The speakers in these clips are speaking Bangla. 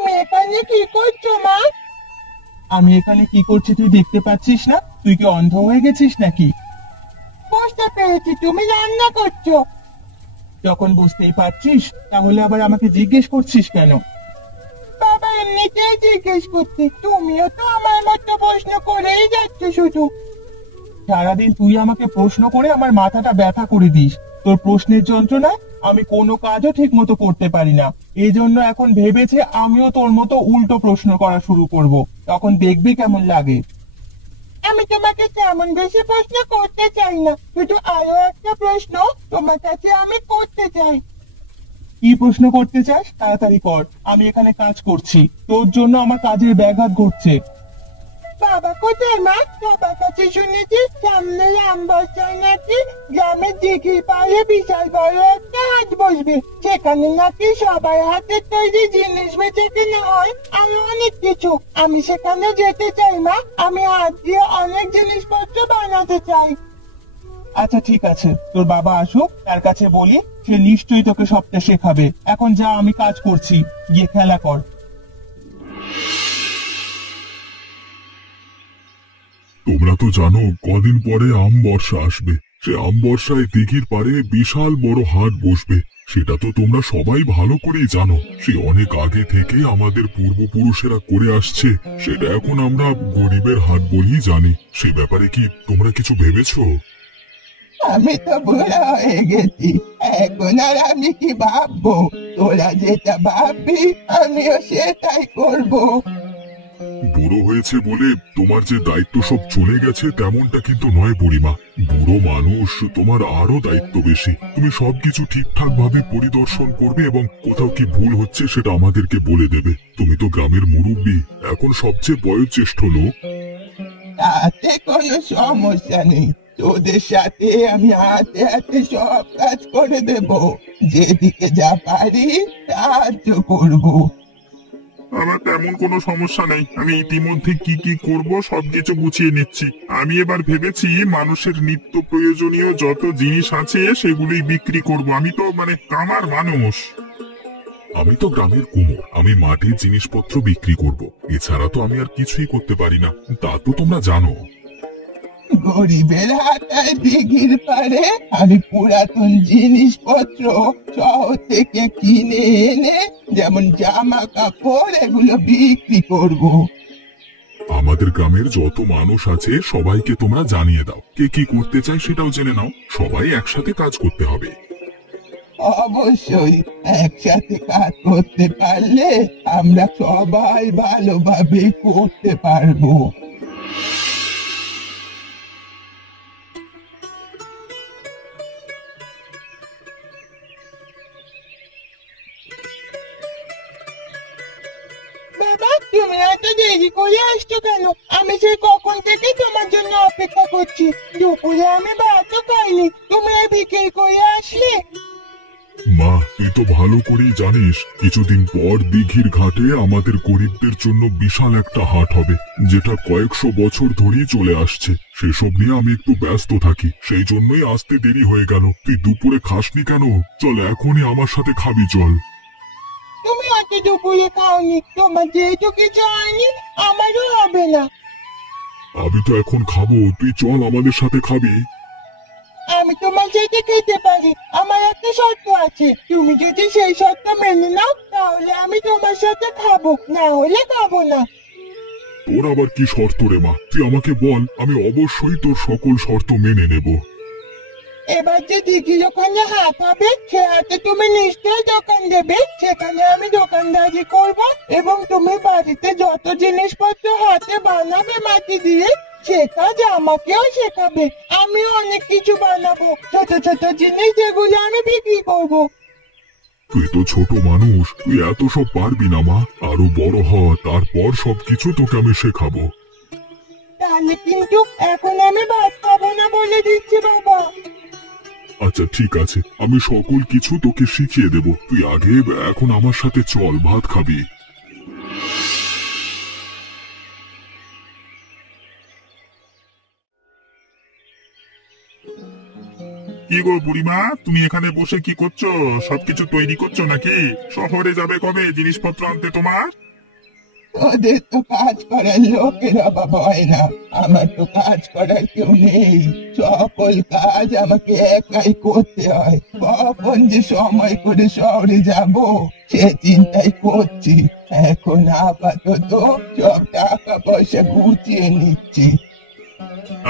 তুমি এখানে কি করছো মা? আমি এখানে কি করছি তুই দেখতে পাচ্ছিস না? তুই কি অন্ধ হয়ে গেছিস নাকি? বুঝতে পেরেছি, তুমি রান্না করছো। যখন বুঝতেই পারছিস তাহলে আবার আমাকে জিজ্ঞেস করছিস কেন? বাবা এমনিতেই জিজ্ঞেস করছি, তুমিও তো আমার মতো প্রশ্ন করেই যাচ্ছ শুধু। সারাদিন তুই আমাকে প্রশ্ন করে আমার মাথাটা ব্যথা করে দিস। তোর প্রশ্নের যন্ত্রণায় আমি কোনো কাজও ঠিক মতো করতে পারি না। এই জন্য এখন ভেবেছে আমিও তোর মতো উল্টো প্রশ্ন করা শুরু করব, তখন দেখবি কেমন লাগে। আমি তোমাকে তেমন বেশি প্রশ্ন করতে চাই না, শুধু আরো একটা প্রশ্ন তোমার কাছে আমি করতে চাই। কি প্রশ্ন করতে চাস তাড়াতাড়ি কর, আমি এখানে কাজ করছি, তোর জন্য আমার কাজের ব্যাঘাত ঘটছে। বাবা কোথায় মা? বাবার কাছে শুনেছি সামনে রামবর্ষায় নাকি গ্রামের দিঘির পাড়ে বিশাল বড় একটা হাট বসবে, সেখানে নাকি সবাই হাতের তৈরি জিনিস বেচে কেনা হয়, আরো অনেক কিছু। আমি সেখানে যেতে চাই মা, আমি হাত দিয়ে অনেক জিনিসপত্র বানাতে চাই। আচ্ছা ঠিক আছে, তোর বাবা আসুক, তার কাছে বলি, সে নিশ্চয়ই তোকে সবটা শেখাবে। এখন যা, আমি কাজ করছি, গিয়ে খেলা কর। তোমরা তো জানো কদিন পরে আম বর্ষা আসবে। সে আম বর্ষায় দিঘির পাড়ে বিশাল বড় হাট বসবে। সেটা তো তোমরা সবাই ভালো করেই জানো। সে অনেক আগে থেকে আমাদের পূর্বপুরুষেরা করে আসছে। সেটা এখন আমরা গরিবের হাট বলেই জানি। সে ব্যাপারে কি তোমরা কিছু ভেবেছো? আমি তো বুড়া হয়ে গেছি, এখন আর আমি কি ভাববো? তোরা যেটা ভাববি আমিও সেটাই করবো। বুড়ো হয়েছে বলে তোমার যে দায়িত্ব সব চলে গেছে তেমনটা কিন্তু নয় বুড়িমা। বুড়ো মানুষ, তোমার আরো দায়িত্ব বেশি। তুমি সবকিছু ঠিকঠাক ভাবে পরিদর্শন করবে এবং কোথাও কি ভুল হচ্ছে সেটা আমাদেরকে বলে দেবে। তুমি তো গ্রামের মুরব্বী, এখন সবচেয়ে বয়োজ্যেষ্ঠ লোক। তাতে কোনো সমস্যা নেই, তোদের সাথে আমি হাতে হাতে সব কাজ করে দেব, যেদিকে যা পারি সাহায্য করবো। আমার তেমন কোনো সমস্যা নেই। আমি ইতিমধ্যে কি কি করব সবকিছু গুছিয়ে নিচ্ছি। আমি এবার ভেবেছি মানুষের নিত্য প্রয়োজনীয় যত জিনিস আছে সেগুলি বিক্রি করব। আমি তো কামার মানুষ। আমি তো গ্রামের কুমোর, আমি মাটির জিনিসপত্র বিক্রি করব। এছাড়া তো আমি আর কিছুই করতে পারি না, তা তো তোমরা জানো। গরিবের হাতায় দিঘির পারে আমি পুরাতন জিনিসপত্র শহর থেকে কিনে এনে, যেমন জামা কাপড়, এগুলো বিক্রি করব। আমাদের গ্রামের যত মানুষ আছে সবাইকে তোমরা জানিয়ে দাও, কে কি করতে চায় সেটাও জেনে নাও। সবাই একসাথে কাজ করতে হবে। অবশ্যই, একসাথে কাজ করতে পারলে আমরা সবাই ভালোভাবে করতে পারবো। বাবা তুমি এত দেরি করে আসছো কেন? আমি সেই কখন থেকে তোমার জন্য অপেক্ষা করছি। দুপুরে আমি ভাতও খাইনি, তুমি বিকেল করে আসলে। মা, তুই তো ভালো করেই জানিস কিছুদিন পর দিঘির ঘাটে আমাদের গরিবদের জন্য বিশাল একটা হাট হবে, যেটা কয়েকশো বছর ধরেই চলে আসছে। সেসব নিয়ে আমি একটু ব্যস্ত থাকি, সেই জন্যই আসতে দেরি হয়ে গেল। তুই দুপুরে খাসনি কেন? চল এখনই আমার সাথে খাবি, চল। তুমি আজকে দুপুরে খাওনি, তোমার যেহেতু কিছু হয়নি আমারও হবে না। আমি তো এখন খাবো, তুই চল আমাদের সাথে খাবি। আমি তোমার সাথে খেতে পারি, আমার একটা শর্ত আছে। তুমি যদি সেই শর্ত মেনে নাও তাহলে আমি তোমার সাথে খাবো, না হলে খাবো না। তোর আবার কি শর্ত রে মা? তুই আমাকে বল, আমি অবশ্যই তোর সকল শর্ত মেনে নেব। এবার যে দিঘির ওখানে হাট হবে সে হাটে তুমি নিশ্চয়ই দোকান দেবে, সেখানে আমি দোকানদারি করব এবং তুমি বাড়িতে যত জিনিসপত্র হাতে বানাবে মাটি দিয়ে সে কাজ আমাকেও শেখাবে। আমিও অনেক কিছু বানাবো, ছোট ছোট জিনিস, যেগুলো আমি বিক্রি করব। তুই তো ছোট মানুষ, তুই এত সব পারবি না মা। আরো বড় হ, তারপর সবকিছু তোকে আমি শেখাবো। তাহলে কিন্তু এখন আমি ভাত খাবো না বলে দিচ্ছি বাবা। আচ্ছা ঠিক আছে, আমি সকল কিছু তোকে শিখিয়ে দেব। তুই আগে এখন আমার সাথে চল, ভাত খাবি। কি গো বুড়িমা, তুমি এখানে বসে কি করছো? সবকিছু তৈরি করছো নাকি? শহরে যাবে কবে জিনিসপত্র আনতে তোমার? ওদের তো কাজ করার লোকের অভাব হয় না, আমার তো কাজ করার কেউ নেই। সকল কাজ আমাকে একাই করতে হয়। কখন যে সময় করে শহরে যাব সে চিন্তাই করছি। এখন আপাতত সব টাকা পয়সা গুছিয়ে নিচ্ছি।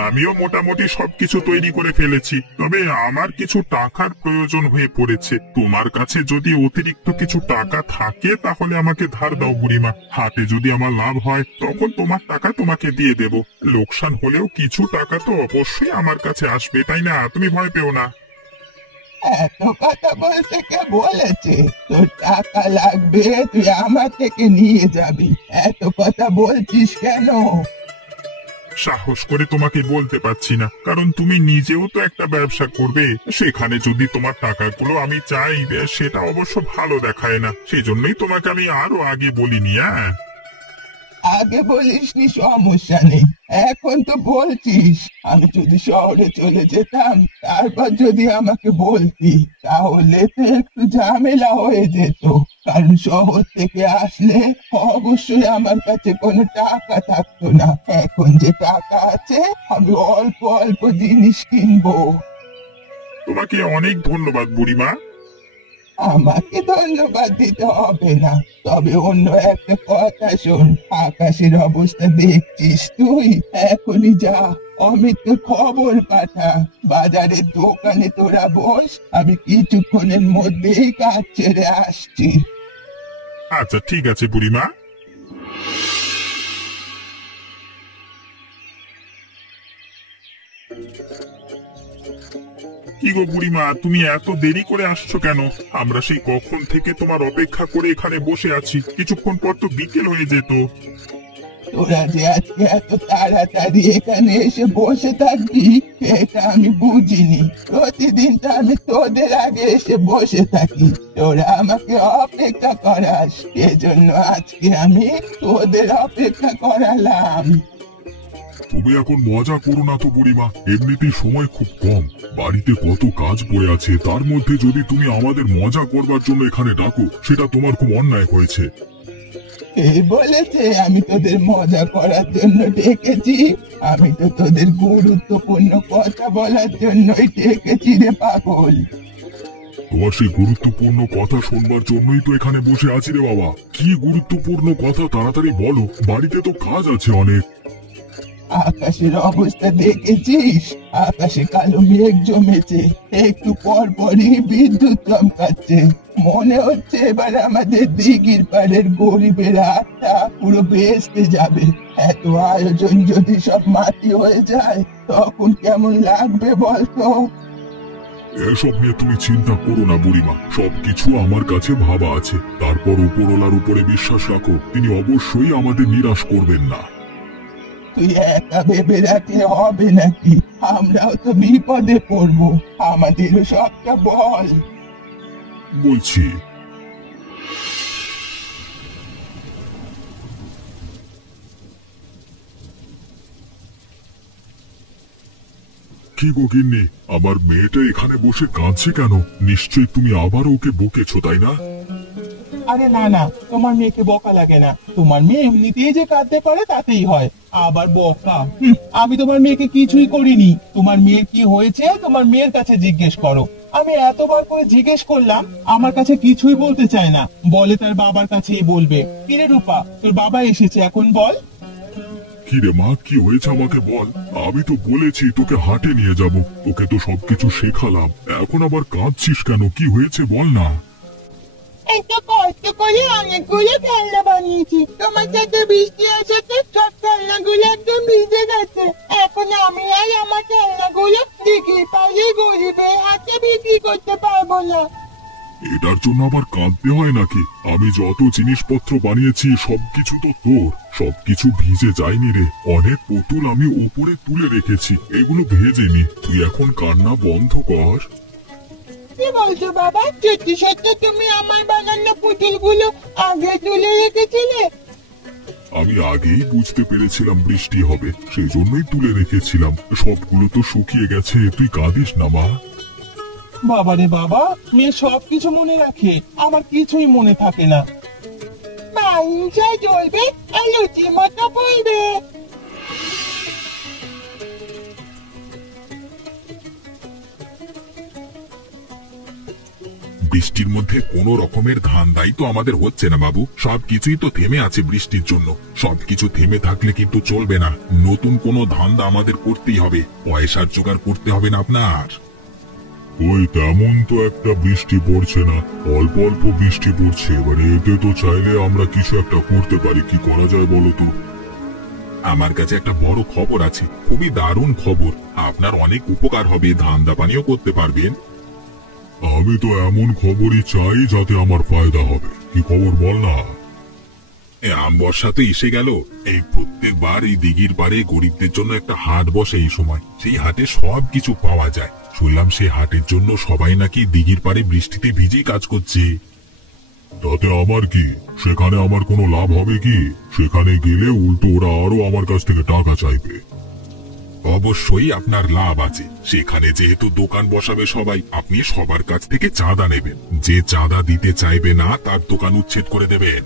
আমিও মোটামুটি সবকিছু তৈরি করে ফেলেছি, তবে আমার কিছু টাকার প্রয়োজন হয়ে পড়েছে। তোমার কাছে যদি অতিরিক্ত কিছু টাকা থাকে তাহলে আমাকে ধার দাও বুড়িমা। হাটে যদি আমার লাভ হয় তখন তোমার টাকা তোমাকে দিয়ে দেব। লোকসান হলেও কিছু টাকা তো অবশ্যই আমার কাছে আসবে, তাই না? তুমি ভয় পেও না। এত কথা বলতে কে বলেছে তোর টাকা লাগবে তুই আমার থেকে নিয়ে যাবি? এত কথা বলছিস কেন? সাহস করে তোমাকে বলতে পারছি না, কারণ তুমি নিজেও তো একটা ব্যবসা করবে। সেখানে যদি তোমার টাকাগুলো আমি চাই, সেটা অবশ্য ভালো দেখায় না। সেই জন্যই তোমাকে আমি আরো আগে বলিনি। আগে বলিসনি সমস্যা নেই, এখন তো বলছিস। আমি যদি শহরে চলে যেতাম তারপর যদি আমাকে বলতি তাহলে তো একটু ঝামেলা হয়ে যেত, কারণ শহর থেকে আসলে অবশ্যই আমার কাছে কোনো টাকা থাকতো না। এখন যে টাকা আছে আমি অল্প অল্প জিনিস কিনবো। তোমাকে অনেক ধন্যবাদ বুড়িমা। আমাকে ধন্যবাদ দিতে হবে না, তবে অন্য একটা কথা শোন। আকাশের অবস্থা দেখছিস তুই? এখনই যা অমিতকে খবর পাঠা। বাজারের দোকানে তোরা বস, আমি কিছুক্ষণের মধ্যেই কাজ ছেড়ে আসছি। আচ্ছা ঠিক আছে বুড়িমা। কি গো বুড়িমা, তুমি এত দেরি করে আসছো কেন? আমরা সেই কখন থেকে তোমার অপেক্ষা করে এখানে বসে আছি। কিছুক্ষণ পর তো বিকেল হয়ে যেত। তোরা যে আজকে এত তাড়াতাড়ি এখানে এসে বসে থাকবি এটা আমি বুঝিনি। প্রতিদিন তো আমি তোদের আগে এসে বসে থাকি, তোরা আমাকে অপেক্ষা করাস, এজন্য আজকে আমি তোদের অপেক্ষা করালাম। তুমি এখন মজা করো না তো বুড়িমা, এমনিতেই সময় খুব কম। বাড়িতে কত কাজ পড়ে আছে, তার মধ্যে যদি তুমি আমাদের মজা করবার জন্য এখানে ডাকো, সেটা তোমার খুব অন্যায় হয়েছে। এই বলেছে আমি তোদের মজা করার জন্য ডেকেছি? আমি তো তোদের গুরুত্বপূর্ণ কথা বলার জন্যই ডেকেছি রে পাগল। তোমার সেই গুরুত্বপূর্ণ কথা শুনবার জন্যই তো এখানে বসে আছি রে বাবা। কি গুরুত্বপূর্ণ কথা তাড়াতাড়ি বলো, বাড়িতে তো কাজ আছে অনেক। আকাশের অবস্থা দেখেছিস? আকাশে কালো মেঘ জমেছে, একটু পর পরই বিদ্যুৎ চমকাচ্ছে। মনে হচ্ছে এবার আমাদের দিঘির পাড়ের গরিবের হাতটা পুরো ভেস্তে যাবে। এত আয়োজন যদি সব মাটি হয়ে যায় তখন কেমন লাগবে বলতো? এসব নিয়ে তুমি চিন্তা করো না বুড়িমা, সবকিছু আমার কাছে ভাবা আছে। তারপর উপরওয়ালার উপরে বিশ্বাস রাখো, তিনি অবশ্যই আমাদের নিরাশ করবেন না। তুই একা ভেবে রাখলে হবে নাকি? আমরাও তো বিপদে পড়বো, আমাদেরও সবটা বল। বলছি কি গো গিন্নি, আমার মেয়েটা এখানে বসে কাঁদছে কেন? নিশ্চয়ই তুমি আবার ওকে বকেছো, তাই না? আরে না না, তোমার মেয়েকে বকা লাগে না। তোমার মেয়ে এমনিতেই যে কাঁদতে পারে তাতেই হয়, আবার বকা? আমি তোমার মেয়েকে কিছুই করিনি। তোমার মেয়ের কি হয়েছে তোমার মেয়ের কাছে জিজ্ঞেস করো। আমি এতবার করে জিজ্ঞেস করলাম, আমার কাছে কিছুই বলতে চায় না, বলে তার বাবার কাছেই বলবে। কিরে রূপা, তোর বাবা এসেছে, এখন বল। কি রে মা, কি হয়েছে আমাকে বল। আমি তো বলেছি তোকে হাটে নিয়ে যাব, তোকে তো সবকিছু শেখালাম, এখন আবার কাঁদছিস কেন? কি হয়েছে বল না। একটু কষ্ট করে অনেকগুলো খেলনা বানিয়েছি, তোমার সাথে বৃষ্টি আসাতে সব খেলনাগুলো একদম ভিজে গেছে। এখন আমি আর আমার খেলনাগুলো দিঘির পাড়ে গরিবের হাতে বিক্রি করতে পারবো না। এটার জন্য আবার কাঁদতে হয় নাকি? আমি যত জিনিসপত্র বানিয়েছি সবকিছু তো তোর, সবকিছু ভিজে যায়নি রে। অনেক পুতুল আমি উপরে তুলে রেখেছি, এগুলো ভেজেনি। তুই এখন কান্না বন্ধ কর। কি বলছো বাবা? সত্যি সত্যি তুমি আমার বানানো পুতুলগুলো আগে তুলে রেখেছিলে? আমি আগেই বুঝতে পেরেছিলাম বৃষ্টি হবে, সেই জন্যই তুলে রেখেছিলাম। সবগুলো তো শুকিয়ে গেছে, তুই কাঁদিস না মা। বাবা রে বাবা, মেয়ে সবকিছু মনে রাখে, আমার কিছুই মনে থাকে না। মা অহিংসায় চলবে আর লুচি মতো বলবে। বৃষ্টির মধ্যে কোনো রকমের ধান্দাই তো আমাদের হচ্ছে না বাবু, সবকিছুই তো থেমে আছে বৃষ্টির জন্য। সবকিছু থেমে থাকলে কিন্তু চলবে না, নতুন কোনো ধান্দা আমাদের করতেই হবে, পয়সার জোগাড় করতে হবে না আপনার? ওই তেমন তো একটা বৃষ্টি পড়ছে না, অল্প অল্প বৃষ্টি পড়ছে, এবারে এতে তো চাইলে আমরা কিছু একটা করতে পারি। কি করা যায় বলো তো? আমার কাছে একটা বড় খবর আছে, খুবই দারুণ খবর, আপনার অনেক উপকার হবে, ধান্দা পানিও করতে পারবেন। আমি তো এমন খবরই চাই যাতে আমার ফায়দা হবে। কি খবর বল না? আম বর্ষা তো এসে গেল, এই প্রত্যেকবার এই দিঘির পাড়ে গরিবদের জন্য একটা হাট বসে এই সময়, সেই হাটে সবকিছু পাওয়া যায়। শুনলাম সেই হাটের জন্য সবাই নাকি দিঘির পাড়ে বৃষ্টিতে ভিজেই কাজ করছে। তাতে আমার কি? সেখানে আমার কোনো লাভ হবে কি? সেখানে গেলে উল্টো ওরা আরো আমার কাছ থেকে টাকা চাইবে। অবশ্যই আপনার লাভ আছে, সেখানে যেহেতু দোকান বসাবে সবাই, আপনি সবার কাছ থেকে চাঁদা নেবেন, যে চাঁদা দিতে চাইবে না তার দোকান উচ্ছেদ করে দেবেন।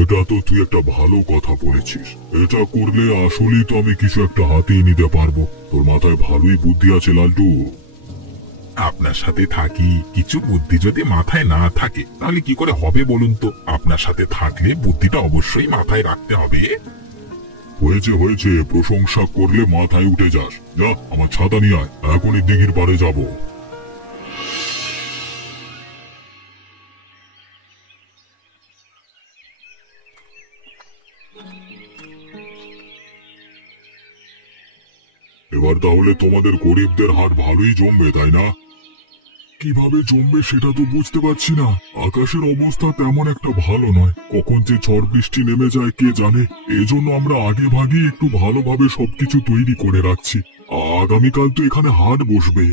এটা তো তুই একটা ভালো কথা বলেছিস, এটা করলে আসলেই তো আমি কিছু একটা হাতিয়ে নিতে পারবো। তোর মাথায় ভালোই বুদ্ধি আছে লালটু। আপনার সাথে থাকি, কিছু বুদ্ধি যদি মাথায় না থাকে তাহলে কি করে হবে বলুন তো? আপনার সাথে থাকলে বুদ্ধিটা অবশ্যই মাথায় রাখতে হবে। হয়েছে হয়েছে, প্রশংসা করলে মাথায় উঠে যাস। যা, আমার ছাতা নিয়ে আয়, এখনই দিঘির পাড়ে যাব। এবার তাহলে তোমাদের গরিবদের হাট ভালোই জমবে, তাই না? কিভাবে জমবে সেটা তো বুঝতে পারছি না, আকাশের অবস্থা তেমন একটা ভালো নয়, কখন যে ঝড় বৃষ্টি নেমে যায় কে জানে। এজন্য আমরা আগে ভাগে একটু ভালোভাবে সবকিছু তৈরি করে রাখছি। আগামীকাল তো এখানে হাট বসবে।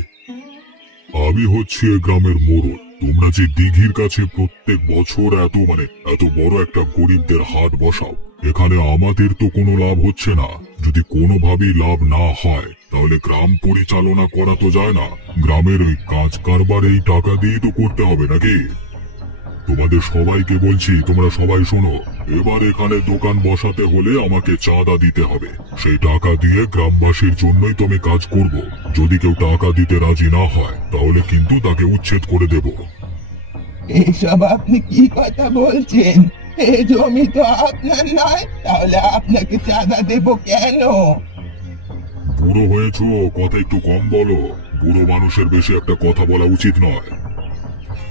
আমি হচ্ছি এ গ্রামের মোড়ল। তোমরা যে দিঘির কাছে প্রত্যেক বছর এত বড় একটা গরিবদের হাট বসাও, এখানে আমাদের তো কোনো লাভ হচ্ছে না। যদি কোনোভাবেই লাভ না হয় তাহলে গ্রাম পরিচালনা করা তো যায় না। গ্রামের ওই কাজ কারবার এই টাকা দিয়ে তো করতে হবে নাকি? তোমাদের সবাইকে বলছি, তোমরা সবাই শোনো, এবার এখানে দোকান বসাতে হলে আমাকে চাঁদা দিতে হবে। সেই টাকা দিয়ে গ্রামবাসীর জন্যই তুমি কাজ করব। যদি কেউ টাকা দিতে রাজি না হয় তাহলে কিন্তু তাকে উচ্ছেদ করে দেব। এসব আপনি কি কথা বলছেন? এই জমি তো আপনার নয়, তাহলে আপনাকে চাঁদা দেব কেন? বুড়ো হয়েছো, কথা একটু কম বলো। বুড়ো মানুষের বেশি একটা কথা বলা উচিত নয়।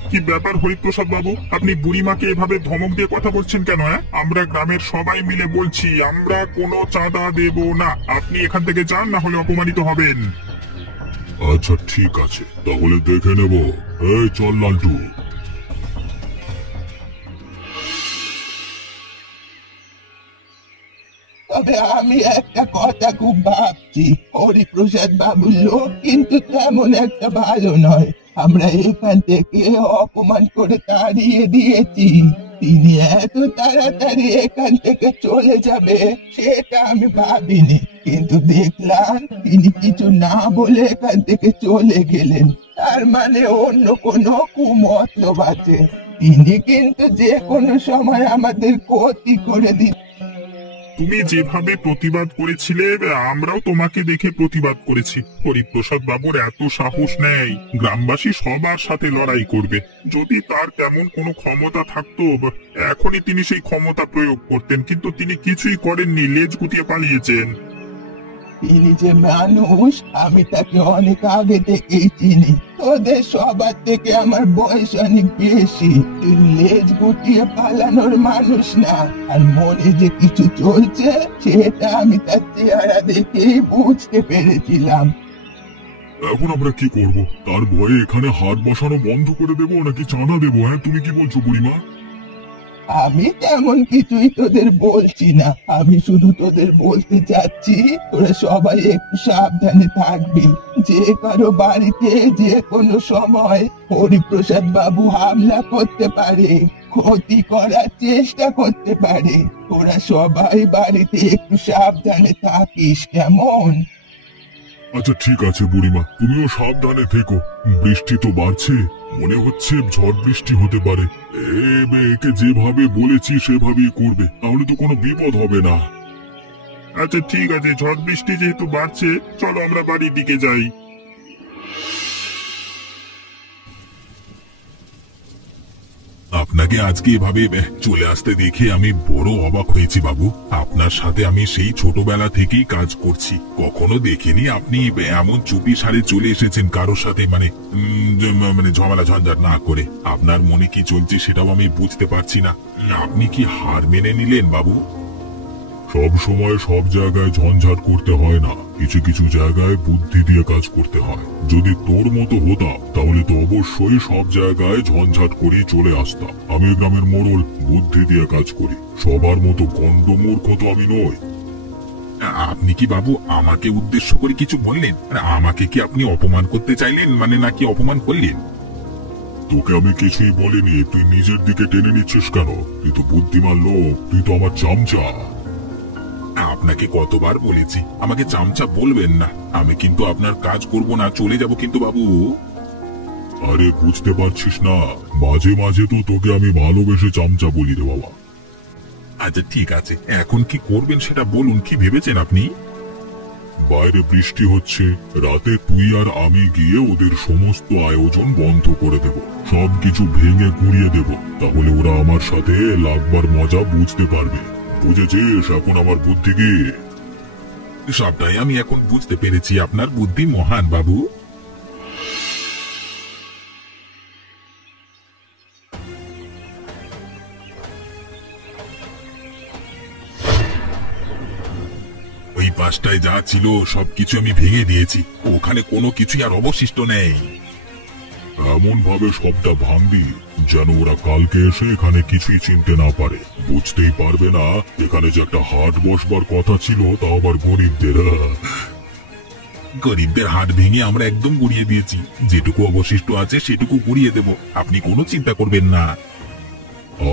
কি ব্যাপার হরিপ্রসাদ বাবু, আপনি বুড়িমাকে এভাবে ধমক দিয়ে কথা বলছেন কেন? আমরা গ্রামের সবাই মিলে বলছি আমরা কোনো চাঁদা দেব না, আপনি এখান থেকে যান, না হলে অপমানিত হবেন। আচ্ছা ঠিক আছে, তাহলে দেখে নেব। এই চল লালটু। তবে আমি একটা কথা খুব ভাবছি, হরিপ্রসাদ বাবুর লোক কিন্তু তেমন একটা ভালো নয়। আমরা এখান থেকে অপমান করে তাড়িয়ে দিয়েছি, তিনি এত তাড়াতাড়ি এখান থেকে চলে যাবে সেটা আমি ভাবিনি। কিন্তু দেখলাম তিনি কিছু না বলে এখান থেকে চলে গেলেন, তার মানে অন্য কোনো কুমতলব আছে। তিনি কিন্তু যে কোনো সময় আমাদের ক্ষতি করে দিতে। তুমি যেভাবে প্রতিবাদ করেছিলে আমরাও তোমাকে দেখে প্রতিবাদ করেছি। হরিপ্রসাদ বাবুর এত সাহস নেই, গ্রামবাসী সবার সাথে লড়াই করবে। যদি তার তেমন কোনো ক্ষমতা থাকতো এখনই তিনি সেই ক্ষমতা প্রয়োগ করতেন, কিন্তু তিনি কিছুই করেননি, লেজ গুটিয়ে পালিয়েছেন। তিনি যে মানুষ আমি তাকে অনেক আগে থেকেই চিনি। তোদের সবার থেকে আমার বয়স অনেক বেশি। তিনি লেজ গুটিয়ে পালানোর মানুষ না, আর মনে যে কিছু চলছে সেটা আমি তার চেহারা দেখেই বুঝতে পেরেছিলাম। এখন আমরা কি করব? তার ভয়ে এখানে হাট বসানো বন্ধ করে দেবো নাকি চাঁদা দেবো? হ্যাঁ, তুমি কি বলছো বুড়িমা? আমি তেমন কিছুই তোদের বলছি না, আমি শুধু তোদের বলতে চাচ্ছি তোরা সবাই একটু সাবধানে থাকবি। যে কারো বাড়িতে যে কোনো সময় হরিপ্রসাদ বাবু হামলা করতে পারে, ক্ষতি করার চেষ্টা করতে পারে। তোরা সবাই বাড়িতে একটু সাবধানে থাকিস, কেমন? আচ্ছা ঠিক আছে বুড়িমা, তুমিও সাবধানে থেকো। বৃষ্টি তো বাড়ছে, মনে হচ্ছে ঝড় বৃষ্টি হতে পারে। একে যেভাবে বলেছি সেভাবেই করবে, তাহলে তো কোনো বিপদ হবে না। আচ্ছা ঠিক আছে, ঝড় বৃষ্টি যেহেতু বাড়ছে, চলো আমরা বাড়ির দিকে যাই। আপনাকে আজকে এভাবে চলে আসতে দেখে আমি বড় অবাক হয়েছি বাবু। আপনার সাথে আমি সেই ছোটবেলা থেকেই কাজ করছি, কখনো দেখিনি আপনি এমন চুপি সারে চলে এসেছেন কারোর সাথে, মানে ঝামেলা ঝঞ্ঝাট না করে। আপনার মনে কি চলছে সেটাও আমি বুঝতে পারছি না। আপনি কি হার মেনে নিলেন বাবু? সব সময় সব জায়গায় ঝঞ্ঝাট করতে হয় না, কিছু কিছু জায়গায় বুদ্ধি দিয়ে কাজ করতে হয়। যদি তোর মতো হতাম তাহলে তো অবশ্যই সব জায়গায় ঝঞ্ঝাট করে চলে আসতাম। আমি গ্রামের মোড়ল, বুদ্ধি দিয়ে কাজ করি, সবার মতো গন্ডমূর্খ তো আমি নই। আপনি কি বাবু আমাকে উদ্দেশ্য করে কিছু বললেন? আমাকে কি আপনি অপমান করতে চাইলেন, নাকি অপমান করলেন? তোকে আমি কিছুই বলিনি, তুই নিজের দিকে টেনে নিচ্ছিস কেন? তুই তো বুদ্ধিমান লোক, তুই তো আমার চামচা। আপনাকে কতবার বলেছি আমাকে চামচা বলবেন না, আমি কিন্তু আপনার কাজ করব না, চলে যাব কিন্তু বাবু। আরে বুঝতে পারছিস না, মাঝে মাঝে তো তোকে আমি ভালোবেসে চামচা বলি রে বাবা। আচ্ছা ঠিক আছে, এখন কি করবেন সেটা বলুন, কি ভেবেছেন আপনি? বাইরে বৃষ্টি হচ্ছে, রাতে তুই আর আমি গিয়ে ওদের সমস্ত আয়োজন বন্ধ করে দেব, সবকিছু ভেঙে গুঁড়িয়ে দেব, তাহলে ওরা আমার সাথে লাগবার মজা বুঝতে পারবে। বুঝেছিস এখন আমার বুদ্ধি কি? সবটাই আমি এখন বুঝতে পেরেছি, আপনার বুদ্ধি মহান বাবু। ওই পাশটায় যা ছিল সবকিছু আমি ভেঙে দিয়েছি, ওখানে কোনো কিছুই আর অবশিষ্ট নেই। এমন ভাবে সবটা ভাঙবি যেন ওরা কালকে এসে এখানে কিছুই চিনতে না পারে, বুঝতেই পারবে না এখানে যে একটা হাট বসবার কথা ছিল, তা আবার গরিবদের। গরিবদের হাট ভেঙে আমরা একদম গুড়িয়ে দিয়েছি, যেটুকু অবশিষ্ট আছে সেটুকু গুড়িয়ে দেব, আপনি কোনো চিন্তা করবেন না।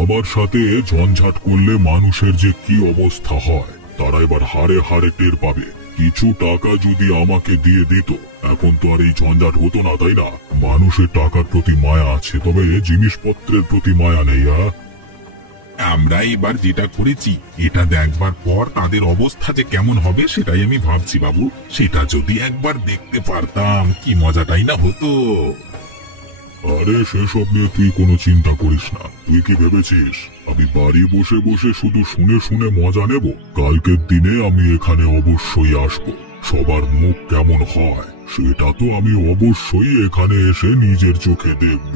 আমার সাথে ঝঞ্ঝাট করলে মানুষের যে কি অবস্থা হয় তারা এবার হারে হারে টের পাবে। কিছু টাকা যদি আমাকে দিয়ে দিত, এখন তো আর এই ঝঞ্ঝাট হতো না, তাই না? মানুষের টাকার প্রতি মায়া আছে, তবে জিনিসপত্রের প্রতি মায়া নেই। আমরা এবার যেটা করেছি এটা দেখবার পর তাদের অবস্থা যে কেমন হবে সেটাই আমি ভাবছি বাবু। সেটা যদি একবার দেখতে পারতাম কি মজাটাই না হতো। আরে সেসব নিয়ে তুই কোনো চিন্তা করিস না। তুই কি ভেবেছিস আমি বাড়ি বসে বসে শুধু শুনে শুনে মজা নেব? কালকের দিনে আমি এখানে অবশ্যই আসব, সবার মুখ কেমন হয় সেটা তো আমি অবশ্যই এখানে এসে নিজের চোখে দেখব।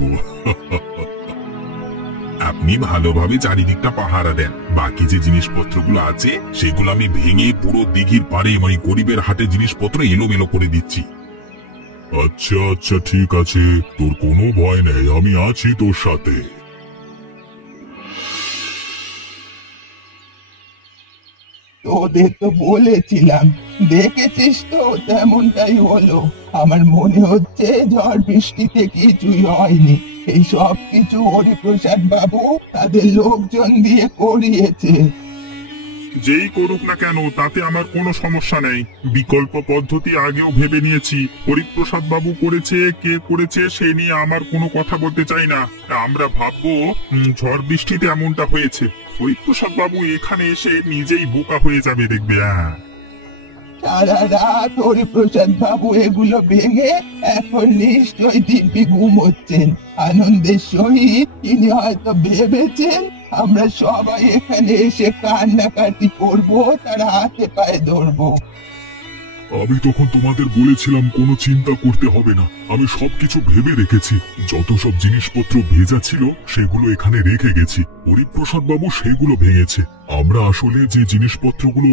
আপনি ভালোভাবে চারিদিকটা পাহারা দেন, বাকি যে জিনিসপত্রগুলো আছে সেগুলো আমি ভেঙে পুরো দিঘির পাড়ে গরিবের হাটে জিনিসপত্র এলোমেলো করে দিচ্ছি। আচ্ছা আচ্ছা ঠিক আছে, তোর কোনো ভয় নেই, আমি আছি তোর সাথে। তোদের তো বলেছিলাম, দেখেছিস তো তেমনটাই হলো। আমার মনে হচ্ছে ঝড় বৃষ্টিতে কিছুই হয়নি, এই সব কিছু হরিপ্রসাদ বাবু তাদের লোকজন দিয়ে করিয়েছে। যেই করুক না কেন তাতে আমার কোনো সমস্যা নেই, বিকল্প পদ্ধতি আগেও ভেবে নিয়েছি। হরিপ্রসাদ বাবু করেছে কে করেছে সে নিয়ে আমার কোনো কথা বলতে চাই না, আমরা ভাববো ঝড় বৃষ্টিতে এমনটা হয়েছে। হরিপ্রসাদ বাবু এখানে এসে নিজেই বোকা হয়ে যাবে দেখবে। সারা রাত হরিপ্রসাদ বাবু এগুলো ভেঙে এখন নিশ্চয়ই দিব্যি ঘুমোচ্ছেন আনন্দের সহিত। তিনি হয়তো ভেবেছেন আমরা সবাই এখানে এসে কান্নাকাটি করবো, তার হাতে পায়ে ধরবো। আমি তখন তোমাদের বলেছিলাম কোনো চিন্তা করতে হবে না, আমি সবকিছু ভেবে রেখেছি। যত সব জিনিসপত্র ভেজা ছিল সেগুলো এখানে রেখে গেছি, হরিপ্রসাদ বাবু সেগুলো ভেঙেছে। আমরা আসলে যে জিনিসপত্রগুলো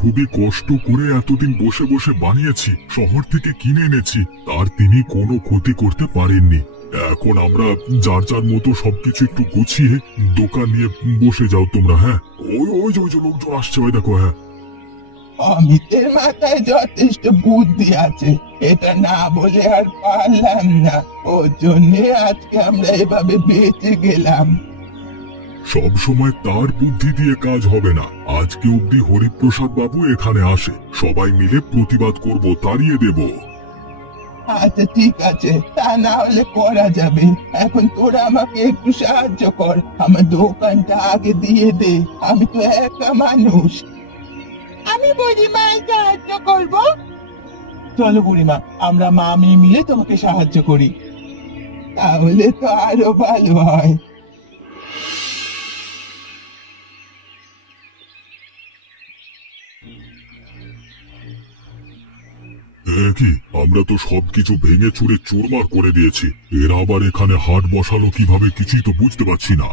খুবই কষ্ট করে এতদিন বসে বসে বানিয়েছি, শহর থেকে কিনে এনেছি, তার তিনি কোনো ক্ষতি করতে পারেননি। এখন আমরা যার যার মতো সবকিছু একটু গুছিয়ে দোকান নিয়ে বসে যাও তোমরা। হ্যাঁ, ওই যে লোকজন আসছে, ওই দেখো। হ্যাঁ, অমিতের মাথায় যথেষ্ট বুদ্ধি আছে, এটা না বলে আর পারলাম না। ওর জন্য আজকে আমরা এভাবে বেঁচে গেলাম। সব সময় তার বুদ্ধি দিয়ে কাজ হবে না। আজকে অব্দি হরিপ্রসাদ বাবু এখানে আসে, সবাই মিলে প্রতিবাদ করব, তাড়িয়ে দেব। আচ্ছা ঠিক আছে, তা না হলে করা যাবে। এখন তোরা আমাকে একটু সাহায্য কর, আমার দোকানটা আগে দিয়ে দে, আমি তো একা মানুষ। আমি বুড়িমায় সাহায্য করব। চলো বুড়িমা, আমরা মা মেয়ে মিলে তোমাকে সাহায্য করি। তাহলে তো আরো ভালো হয়। কি আমরা তো সবকিছু ভেঙে চুরে চুরমার করে দিয়েছি, এরা আবার এখানে হাট বসালো কিভাবে কিছুই তো বুঝতে পারছি না।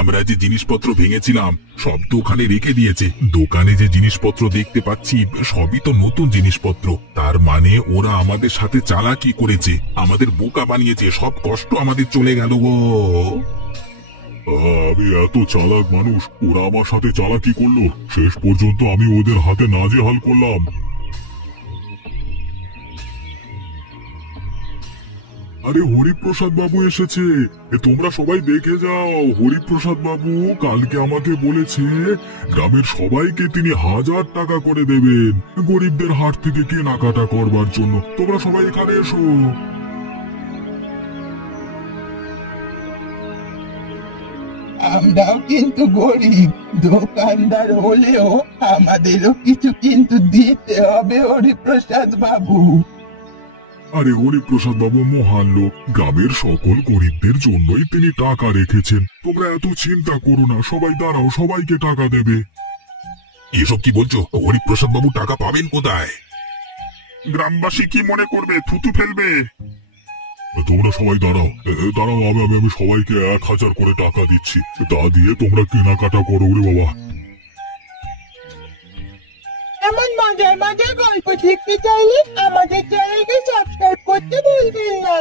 আমরা যে জিনিসপত্র ভেঙেছিলাম সব তো ওখানে রেখে দিয়েছে। দোকানে যে জিনিসপত্র দেখতে পাচ্ছি সবই তো নতুন জিনিসপত্র। তার মানে ওরা আমাদের সাথে চালাকি করেছে, আমাদের বোকা বানিয়েছে, সব কষ্ট আমাদের চলে গেল গো। আমি এত চালাক মানুষ, ওরা আমার সাথে চালাকি করলো, শেষ পর্যন্ত আমি ওদের হাতে নাজেহাল করলাম। আরে হরিপ্রসাদ বাবু এসেছে, তোমরা সবাই দেখে যাও। হরিপ্রসাদ বাবু কালকে আমাকে বলেছে গ্রামের সবাইকে তিনি 1000 টাকা করে দেবেন গরিবদের হাট থেকে কেনাকাটা করবার জন্য। তোমরা সবাই এখানে এসো। আমরাও কিন্তু গরিব দোকানদার হলেও আমাদেরও কিছু কিন্তু দিতে হবে হরিপ্রসাদ বাবু। আরে হরিপ্রসাদ বাবু মহান লোক, গ্রামের সকল গরিবদের জন্যই তিনি টাকা রেখেছেন। তোমরা এত চিন্তা করো না, সবাই দাঁড়াও, সবাইকে টাকা দেবে। এসব কি বলছো? হরিপ্রসাদ বাবু টাকা পাবেন কোথায়? গ্রামবাসী কি মনে করবে? থুতু ফেলবে। তোমরা সবাই দাঁড়াও, দাঁড়াও, আমি সবাইকে 1000 করে টাকা দিচ্ছি, তা দিয়ে তোমরা কেনাকাটা করো রে বাবা। এমন মজার মজার গল্প দেখতে চাইলে আমাদের চ্যানেলকে সাবস্ক্রাইব করতে ভুলবেন না।